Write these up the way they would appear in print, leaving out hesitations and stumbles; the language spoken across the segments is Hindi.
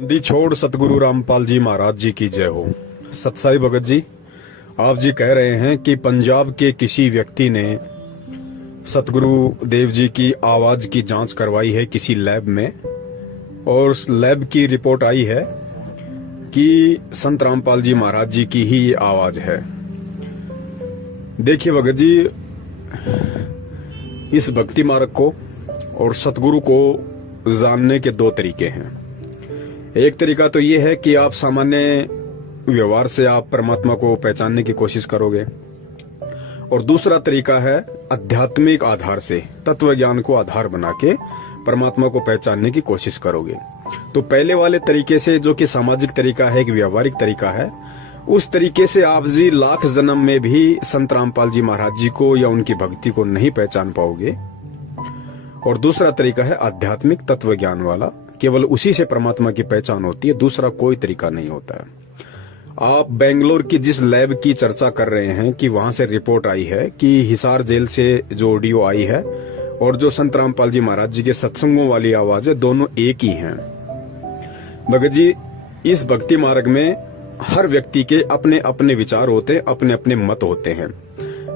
दी छोड़ सतगुरु रामपाल जी महाराज जी की जय हो। सतसाई भगत जी, आप जी कह रहे हैं कि पंजाब के किसी व्यक्ति ने सतगुरु देव जी की आवाज की जांच करवाई है किसी लैब में, और उस लैब की रिपोर्ट आई है कि संत रामपाल जी महाराज जी की ही ये आवाज है। देखिए भगत जी, इस भक्ति मार्ग को और सतगुरु को जानने के दो तरीके हैं। एक तरीका तो ये है कि आप सामान्य व्यवहार से आप परमात्मा को पहचानने की कोशिश करोगे, और दूसरा तरीका है आध्यात्मिक आधार से, तत्व ज्ञान को आधार बना के परमात्मा को पहचानने की कोशिश करोगे। तो पहले वाले तरीके से, जो कि सामाजिक तरीका है, एक व्यवहारिक तरीका है, उस तरीके से आप जी लाख जन्म में भी संत रामपाल जी महाराज जी को या उनकी भक्ति को नहीं पहचान पाओगे। और दूसरा तरीका है आध्यात्मिक तत्व ज्ञान वाला, केवल उसी से परमात्मा की पहचान होती है, दूसरा कोई तरीका नहीं होता है। आप बेंगलोर की जिस लैब की चर्चा कर रहे हैं कि वहां से रिपोर्ट आई है कि हिसार जेल से जो ऑडियो आई है और जो संत रामपाल जी महाराज जी के सत्संगों वाली आवाज है, दोनों एक ही हैं। भगत जी, इस भक्ति मार्ग में हर व्यक्ति के अपने अपने विचार होते हैं, अपने अपने मत होते हैं।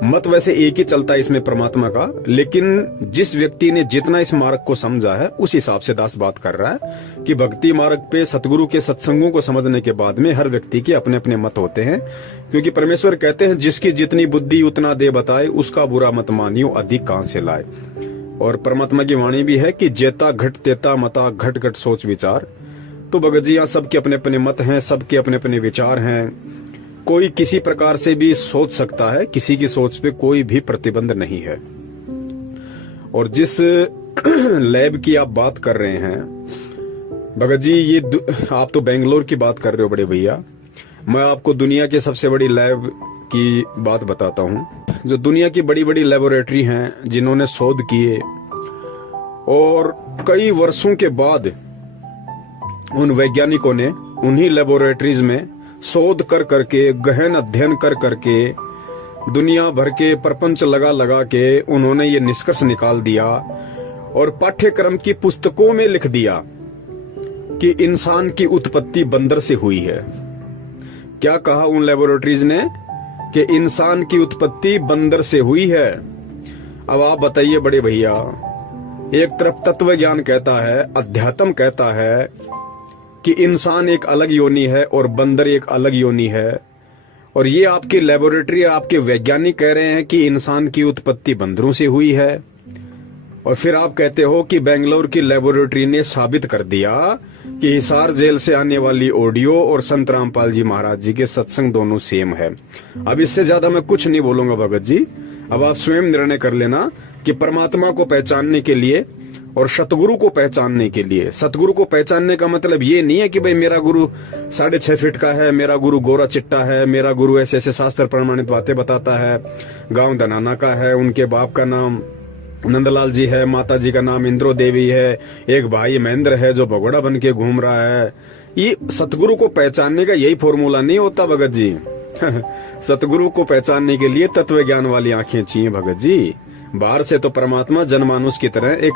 मत वैसे एक ही चलता है इसमें परमात्मा का, लेकिन जिस व्यक्ति ने जितना इस मार्ग को समझा है उस हिसाब से दास बात कर रहा है कि भक्ति मार्ग पे सतगुरु के सत्संगों को समझने के बाद में हर व्यक्ति के अपने अपने मत होते हैं। क्योंकि परमेश्वर कहते हैं, जिसकी जितनी बुद्धि उतना दे बताए, उसका बुरा मत मानियो अधिक कहां से लाए। और परमात्मा की वाणी भी है कि जेता घट तेता मता घट घट सोच विचार। तो भगत जी, यहाँ सबके अपने अपने मत हैं, सबके अपने अपने विचार हैं। कोई किसी प्रकार से भी सोच सकता है, किसी की सोच पे कोई भी प्रतिबंध नहीं है। और जिस लैब की आप बात कर रहे हैं भगत जी, ये आप तो बेंगलोर की बात कर रहे हो बड़े भैया, मैं आपको दुनिया की सबसे बड़ी लैब की बात बताता हूँ। जो दुनिया की बड़ी बड़ी लेबोरेटरी हैं, जिन्होंने शोध किए और कई वर्षों के बाद उन वैज्ञानिकों ने उन्हीं लेबोरेटरीज में शोध कर करके, गहन अध्ययन कर करके, दुनिया भर के प्रपंच लगा लगा के उन्होंने ये निष्कर्ष निकाल दिया और पाठ्यक्रम की पुस्तकों में लिख दिया कि इंसान की उत्पत्ति बंदर से हुई है। क्या कहा उन लेबोरेटरीज ने? कि इंसान की उत्पत्ति बंदर से हुई है। अब आप बताइए बड़े भैया, एक तरफ तत्व ज्ञान कहता है, अध्यात्म कहता है कि इंसान एक अलग योनि है और बंदर एक अलग योनि है, और ये आपकी लेबोरेटरी, आपके वैज्ञानिक कह रहे हैं कि इंसान की उत्पत्ति बंदरों से हुई है। और फिर आप कहते हो कि बेंगलोर की लेबोरेटरी ने साबित कर दिया कि हिसार जेल से आने वाली ऑडियो और संत रामपाल जी महाराज जी के सत्संग दोनों सेम है। अब इससे ज्यादा मैं कुछ नहीं बोलूंगा भगत जी। अब आप स्वयं निर्णय कर लेना कि परमात्मा को पहचानने के लिए और सतगुरु को पहचानने के लिए, सतगुरु को पहचानने का मतलब ये नहीं है कि भाई मेरा गुरु 6.5 फीट का है, मेरा गुरु गोरा चिट्टा है, मेरा गुरु ऐसे ऐसे शास्त्र प्रमाणित बातें बताता है, गांव धनाना का है, उनके बाप का नाम नंदलाल जी है, माता जी का नाम इंद्रो देवी है, एक भाई महेंद्र है जो भगोड़ा बन के घूम रहा है। ये सतगुरु को पहचानने का यही फॉर्मूला नहीं होता भगत जी। सतगुरु को पहचानने के लिए तत्व ज्ञान वाली आंखें चाहिए भगत जी। बाहर से तो परमात्मा जनमानुष की तरह, एक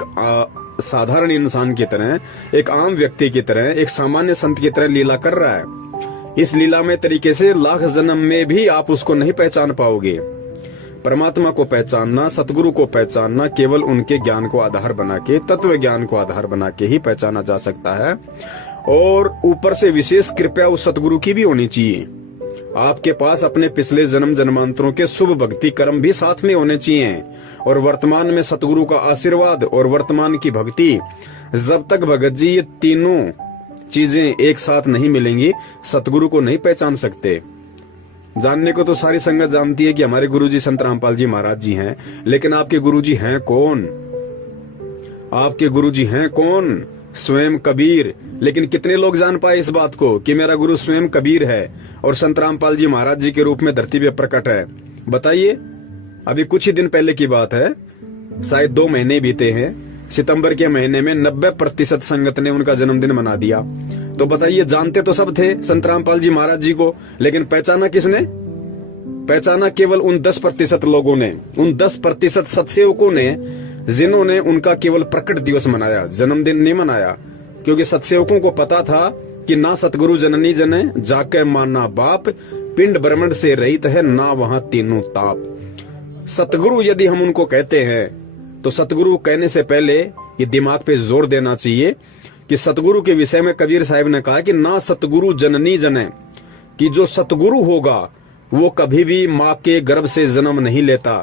साधारण इंसान की तरह, एक आम व्यक्ति की तरह, एक सामान्य संत की तरह लीला कर रहा है। इस लीला में तरीके से लाख जन्म में भी आप उसको नहीं पहचान पाओगे। परमात्मा को पहचानना, सतगुरु को पहचानना केवल उनके ज्ञान को आधार बना के, तत्व ज्ञान को आधार बना के ही पहचाना जा सकता है। और ऊपर से विशेष कृपया उस सतगुरु की भी होनी चाहिए। आपके पास अपने पिछले जन्म जन्मांतरों के शुभ भक्ति कर्म भी साथ में होने चाहिए, और वर्तमान में सतगुरु का आशीर्वाद और वर्तमान की भक्ति, जब तक भगत जी ये तीनों चीजें एक साथ नहीं मिलेंगी, सतगुरु को नहीं पहचान सकते। जानने को तो सारी संगत जानती है कि हमारे गुरुजी संत रामपाल जी महाराज जी हैं, लेकिन आपके गुरुजी हैं कौन? आपके गुरुजी हैं कौन? स्वयं कबीर। लेकिन कितने लोग जान पाए इस बात को कि मेरा गुरु स्वयं कबीर है और संत रामपाल जी महाराज जी के रूप में धरती पे प्रकट है? बताइए। अभी कुछ ही दिन पहले की बात है, शायद 2 महीने बीते हैं, सितंबर के महीने में 90% संगत ने उनका जन्मदिन मना दिया। तो बताइए, जानते तो सब थे संत रामपाल जी महाराज जी को, लेकिन पहचाना किसने? पहचाना केवल उन 10% लोगों ने, उन 10% सत्सेवकों ने, जिन्होंने उनका केवल प्रकट दिवस मनाया, जन्मदिन नहीं मनाया। क्योंकि सत्सेवकों को पता था कि ना सतगुरु जननी जने जाके माना बाप, पिंड ब्रह्मंड से रहित है ना वहां तीनों ताप। सतगुरु यदि हम उनको कहते हैं तो सतगुरु कहने से पहले ये दिमाग पे जोर देना चाहिए कि सतगुरु के विषय में कबीर साहब ने कहा कि ना सतगुरु जननी जने, कि जो सतगुरु होगा वो कभी भी माँ के गर्भ से जन्म नहीं लेता।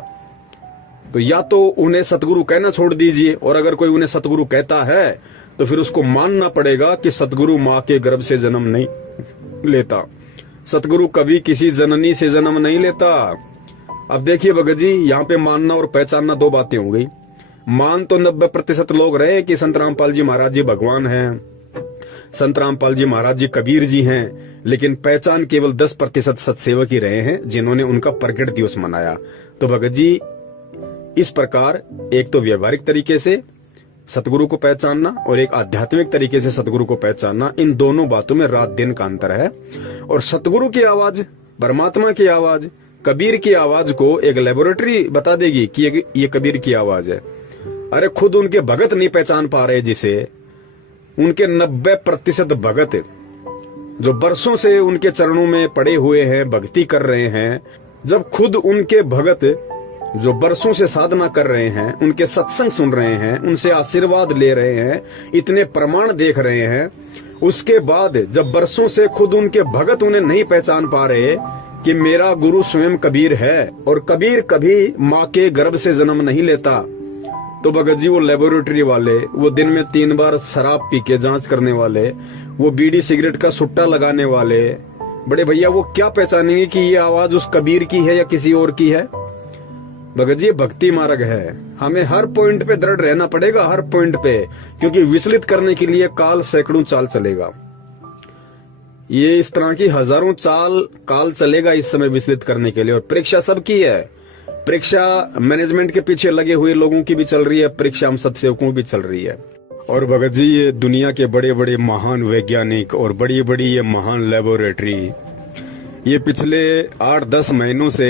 तो या तो उन्हें सतगुरु कहना छोड़ दीजिए, और अगर कोई उन्हें सतगुरु कहता है तो फिर उसको मानना पड़ेगा कि सतगुरु माँ के गर्भ से जन्म नहीं लेता। सतगुरु कभी किसी जननी से जन्म नहीं लेता। अब देखिए भगत जी, यहाँ पे मानना और पहचानना दो बातें हो गई। मान तो 90% लोग रहे कि संत रामपाल जी महाराज जी भगवान हैं, संत रामपाल जी महाराज जी कबीर जी हैं, लेकिन पहचान केवल 10% सत्सेवक ही रहे हैं जिन्होंने उनका प्रकट दिवस मनाया। तो भगत जी, इस प्रकार एक तो व्यवहारिक तरीके से सतगुरु को पहचानना और एक आध्यात्मिक तरीके से सतगुरु को पहचानना, इन दोनों बातों में रात दिन का अंतर है। और सतगुरु की आवाज, परमात्मा की आवाज, कबीर की आवाज को एक लेबोरेटरी बता देगी कि ये कबीर की आवाज है। अरे खुद उनके भगत नहीं पहचान पा रहे, जिसे उनके 90% भगत जो बरसों से उनके चरणों में पड़े हुए हैं, भक्ति कर रहे हैं, जब खुद उनके भगत जो बरसों से साधना कर रहे हैं, उनके सत्संग सुन रहे हैं, उनसे आशीर्वाद ले रहे हैं, इतने प्रमाण देख रहे हैं, उसके बाद जब बरसों से खुद उनके भगत उन्हें नहीं पहचान पा रहे कि मेरा गुरु स्वयं कबीर है और कबीर कभी माँ के गर्भ से जन्म नहीं लेता, तो भगत जी वो लेबोरेटरी वाले, वो दिन में 3 बार शराब पी के जांच करने वाले, वो बीड़ी सिगरेट का सुट्टा लगाने वाले बड़े भैया, वो क्या पहचानेंगे कि ये आवाज उस कबीर की है या किसी और की है? भगत जी, भक्ति मार्ग है। हमें हर पॉइंट पे दृढ़ रहना पड़ेगा, हर पॉइंट पे, क्योंकि विचलित करने के लिए काल सैकड़ों चाल चलेगा। ये इस तरह की हजारों काल चलेगा इस समय विचलित करने के लिए। और परीक्षा सबकी है, परीक्षा मैनेजमेंट के पीछे लगे हुए लोगों की भी चल रही है, परीक्षा हम सत्सेवकों की भी चल रही है। और भगत जी, ये दुनिया के बड़े बड़े महान वैज्ञानिक और बड़ी बड़ी ये महान लेबोरेटरी, ये पिछले 8-10 महीनों से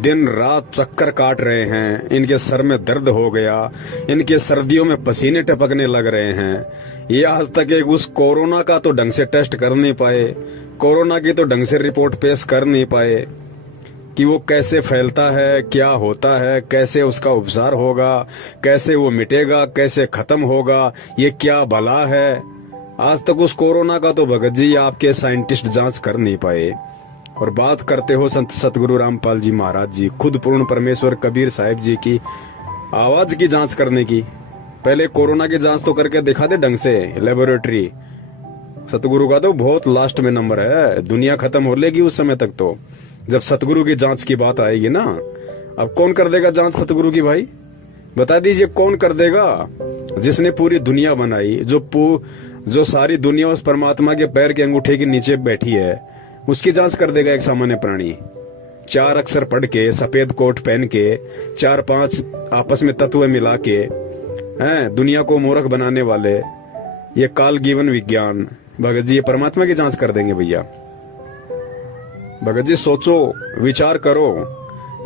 दिन रात चक्कर काट रहे हैं। इनके सर में दर्द हो गया, इनके सर्दियों में पसीने टपकने लग रहे हैं। ये आज तक एक उस कोरोना का तो ढंग से टेस्ट कर नहीं पाए, कोरोना की तो ढंग से रिपोर्ट पेश कर नहीं पाए कि वो कैसे फैलता है, क्या होता है, कैसे उसका उपचार होगा, कैसे वो मिटेगा, कैसे खत्म होगा, ये क्या भला है। आज तक उस कोरोना का तो भगत जी आपके साइंटिस्ट जांच कर नहीं पाए। और बात करते हो संत सतगुरु रामपाल जी महाराज जी, खुद पूर्ण परमेश्वर कबीर साहिब जी की आवाज की जांच करने की, पहले कोरोना की जांच तो करके दिखा दे ढंग से लेबोरेटरी। सतगुरु का तो बहुत लास्ट में नंबर है, दुनिया खत्म हो लेगी उस समय तक। तो जब सतगुरु की जांच की बात आएगी ना, अब कौन कर देगा जांच सतगुरु की? भाई बता दीजिए, कौन कर देगा? जिसने पूरी दुनिया बनाई, जो सारी दुनिया उस परमात्मा के पैर के अंगूठे के नीचे बैठी है, उसकी जांच कर देगा एक सामान्य प्राणी? 4 अक्षर पढ़ के, सफेद कोट पहन के, 4-5 आपस में तत्व मिला के हैं दुनिया को मूर्ख बनाने वाले ये काल जीवन विज्ञान, भगत जी ये परमात्मा की जांच कर देंगे भैया? भगत जी सोचो, विचार करो,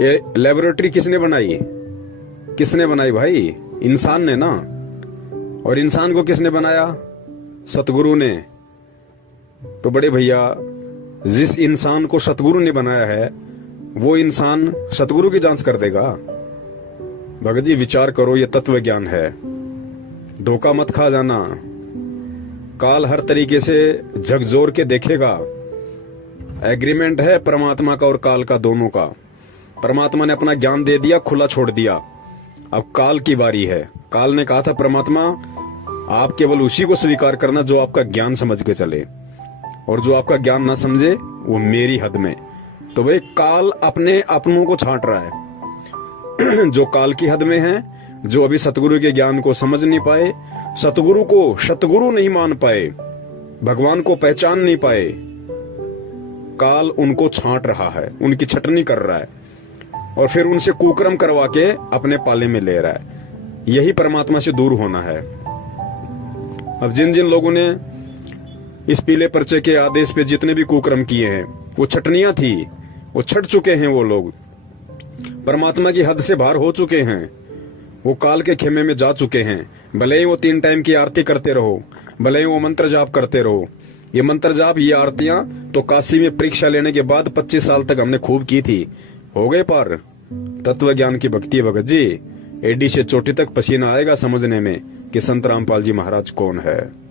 ये लेबोरेटरी किसने बनाई? किसने बनाई भाई? इंसान ने ना। और इंसान को किसने बनाया? सतगुरु ने। तो बड़े भैया, जिस इंसान को सतगुरु ने बनाया है वो इंसान सतगुरु की जांच कर देगा? भगत जी विचार करो, ये तत्व ज्ञान है, धोखा मत खा जाना। काल हर तरीके से झकझोर के देखेगा। एग्रीमेंट है परमात्मा का और काल का, दोनों का। परमात्मा ने अपना ज्ञान दे दिया, खुला छोड़ दिया, अब काल की बारी है। काल ने कहा था, परमात्मा आप केवल उसी को स्वीकार करना जो आपका ज्ञान समझ के चले, और जो आपका ज्ञान ना समझे वो मेरी हद में। तो भाई काल अपने अपनों को छांट रहा है जो काल की हद में है, जो अभी सतगुरु के ज्ञान को समझ नहीं पाए, सतगुरु को सतगुरु नहीं मान पाए, भगवान को पहचान नहीं पाए, काल उनको छांट रहा है, उनकी छटनी कर रहा है और फिर उनसे कुकर्म करवा के अपने पाले में ले रहा है। यही परमात्मा से दूर होना है। अब जिन जिन लोगों ने इस पीले पर्चे के आदेश पे जितने भी कुकर्म किए हैं, वो छटनियां थी, वो छट चुके हैं। वो लोग परमात्मा की हद से बाहर हो चुके हैं, वो काल के खेमे में जा चुके हैं। भले ही वो 3 टाइम की आरती करते रहो, भले ही वो मंत्र जाप करते रहो, ये मंत्र जाप, ये आरतियां तो काशी में परीक्षा लेने के बाद 25 साल तक हमने खूब की थी। हो गए पार। तत्व ज्ञान की भक्ति है भगत जी। एडी से चोटी तक पसीना आएगा समझने में कि संत रामपाल जी महाराज कौन है।